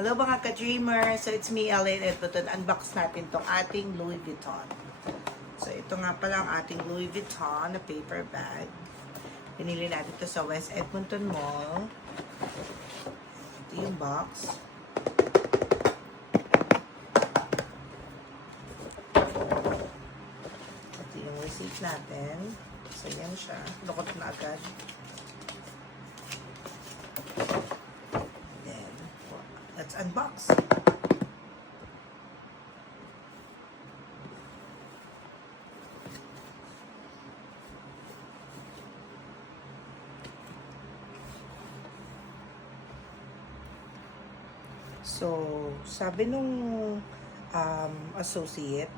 Hello mga ka-dreamer! So it's me, Ellen, at ito, unbox natin tong ating Louis Vuitton. So ito nga pala ang ating Louis Vuitton na paper bag. Pinili natin ito sa West Edmonton Mall. Ito yung box. Ito yung receipt natin. So yan siya. Lukot na agad. Let's unbox. So, sabi nung associate,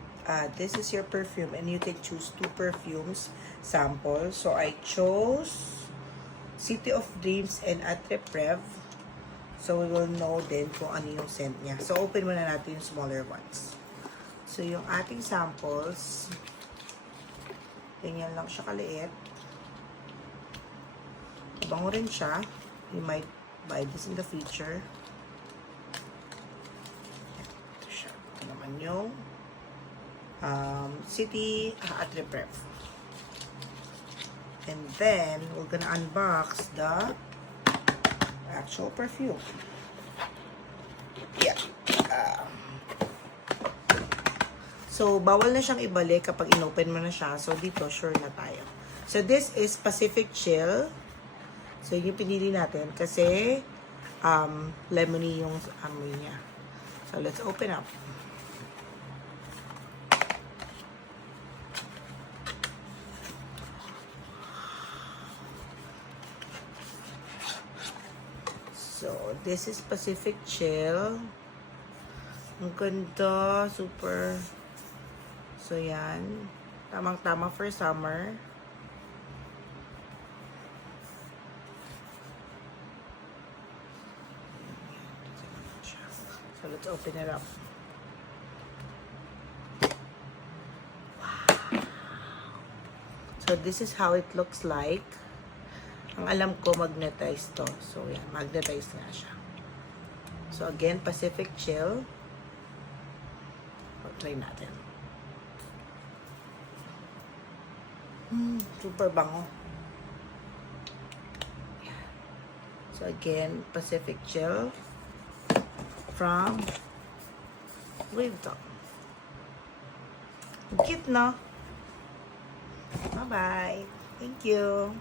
this is your perfume and you can choose 2 perfumes sample. So, I chose City of Dreams and Atre Prev. So, we will know din kung ano yung scent niya. So, open muna natin yung smaller ones. So, yung ating samples, ganyan lang siya kaliit. Bango rin siya. You might buy this in the future. Ito siya. Ito naman yung City Atre Prev. And then, we're gonna unbox the actual perfume. Yeah. So, bawal na siyang ibalik kapag inopen mo na siya. So, dito, sure na tayo. So, this is Pacific Chill. So, yun yung pinili natin kasi lemony yung amoy niya. So, let's open up. So, this is Pacific Chill. Ang ganda. Super. So, yan. Tamang-tama for summer. So, let's open it up. Wow. So, this is how it looks like. Ang alam ko, magnetized to. So, yan. Magnetized nga siya. So, again, Pacific Chill. Try natin. Super bango. Yan. So, again, Pacific Chill from Louis Vuitton. Cute, no? Bye-bye. Thank you.